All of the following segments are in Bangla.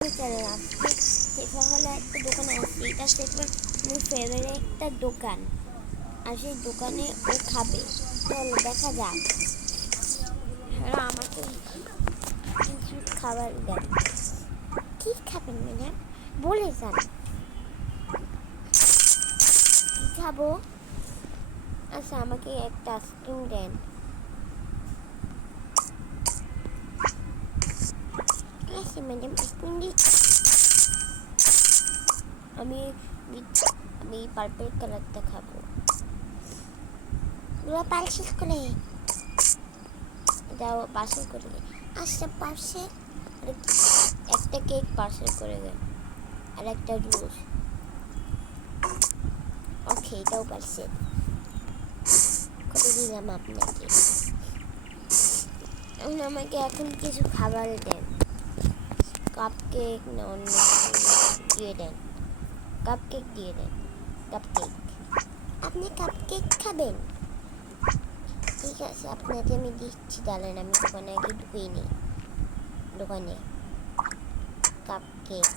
চলে আজকে শেফা হলে একটা দোকানে আসছি। এটা শেফার ফেভারিট একটা দোকান, আর সেই দোকানে ও খাবে। চলো দেখা যাক। হ্যাঁ, আমাকে কিছু খাবার দেন। কি খাবেন ম্যাডাম? বলে যান কি খাবো। আচ্ছা, আমাকে একটা আইসক্রিম দেন। আচ্ছা ম্যাডাম, আইসক্রিম দিচ্ছি। আমি আমি পার্পল কালারটা খাবো। পুরো পার্সেল করে দাও, পার্সেল করে দে। আচ্ছা পার্সেল, একটা কেক পার্সেল করে দেন, আর একটা জুস। ওকে, এটাও পার্সেল করে দিলাম আপনাকে। আমাকে এখন কিছু খাবার দেন। কাপ কেক না অন্য দিয়ে দেন। কাপ কেক দিয়ে দেন। Cupcake. আপনি কাপ কেক খাবেন? ঠিক আছে, আপনাকে আমি দিচ্ছি। দাঁড়ান, আমি দোকানে আগে ঢুকেই নিই। দোকানে কাপ কেক।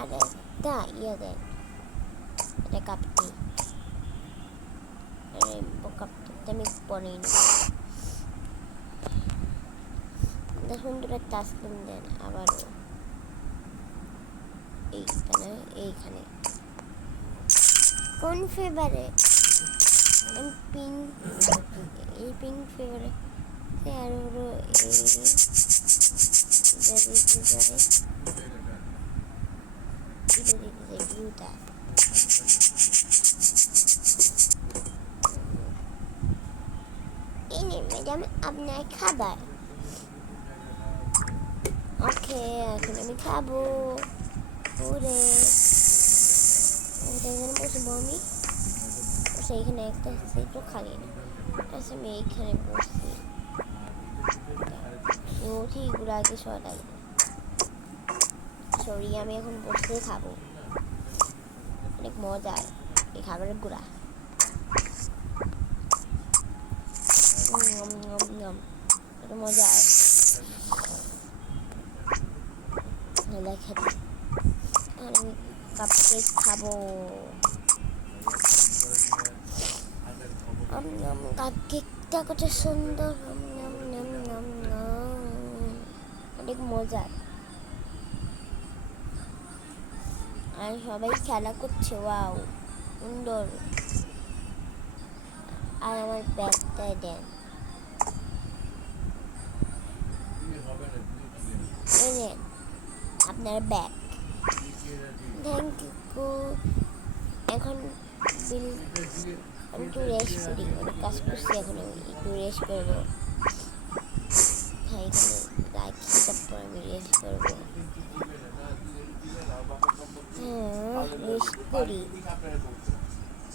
আর একটা ইয়ে দেন, এটা কাপ কেক। কাপ কেকটা আমি পরে নিই। দেখুন, দুটো আইসক্রিম দেন আবারও এইখানে। কোন ফ্লেভারে? পিঙ্ক। এই পিঙ্ক ফ্লেভারে আর হলো ব্লুটা। এই নিন ম্যাডাম আপনার খাবার। ওকে, এখন আমি খাবো। ওরে এখানে বসবো আমি। সেইখানে একটা সিটও খালি না। আচ্ছা, আমি এইখানে বসছি। উঠি, এগুলো আগে সরাই। সরিয়ে আমি এখন বসে খাবো। অনেক মজার এই খাবারের গুঁড়া। মজার খাবি। আর আমি কাপ কেক খাবো। কাপ কেকটা কত সুন্দর, অনেক মজার। আর সবাই খেলা করছে, ওয়াও সুন্দর। আর আমার ব্যাগটা দেন। এই নেন আপনার ব্যাগ। Thank you. এখন বিল। আমি একটু রেস্ট করি, অনেক কাজ করছি। এখন আমি একটু রেস্ট করবো। হ্যাঁ, এখানে রাখি, তারপর আমি রেস্ট করবো। হ্যাঁ, রেস্ট করি।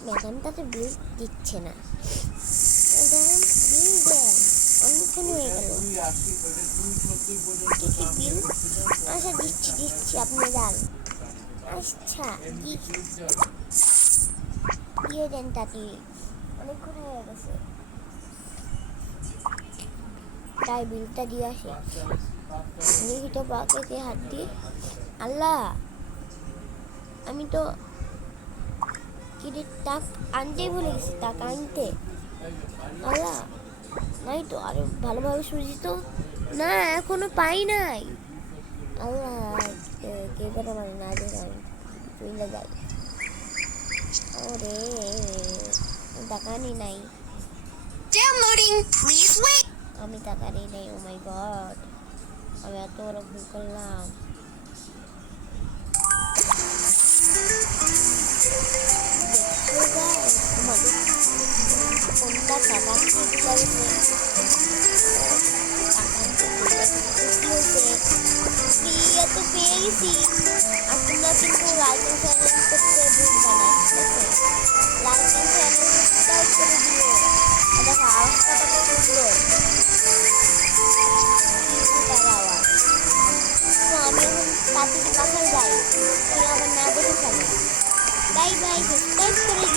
ম্যাডামটা তো বিল দিচ্ছে না। ম্যাডাম বিল দেন, অনেকক্ষণ হয়ে গেল। কি কি বিল? আচ্ছা দিচ্ছি, আপনি যান। আচ্ছা দিয়ে দেন তাড়াতাড়ি, অনেকক্ষণ হয়ে গেছে। তাই বিলটা দিয়ে আসি। দেখি তো পকেটে হাত দিয়ে। আল্লাহ, আমি তো টাকা আনতেই ভুলে গেছি। টাকা আনতে। আল্লাহ, নাই তো। আরে ভালোভাবে সুজি তো না, এখনো পাই নাই। আল্লাহ, কে করে মানে না দেখে আমি চলে যাই। ওরে, টাকা নি নাই। আমি টাকা নিই নাই। ও মাই গড, আমি এত বড় ভুল করলাম। তোমাদের কোনটা টাকা আনতে ভুলে গেছে? টাকা আনতে ভুলে গেছে বিয়ে তো পেয়ে গেছি। আর তোমরা কিন্তু লাইক এন্ড চ্যানেল করতে ভুলবা না, ঠিক আছে? লাইক এন্ড চ্যানেল সাবস্ক্রাইব করে দিও। আর দেখো আওয়াজটা কত সুন্দর, তার আওয়াজ। তো আমি এখন তাড়াতাড়ি বাসায় যাই, তুই আবার না দেখে ফেলে। বাই বাই, সাবস্ক্রাইব করে দিও।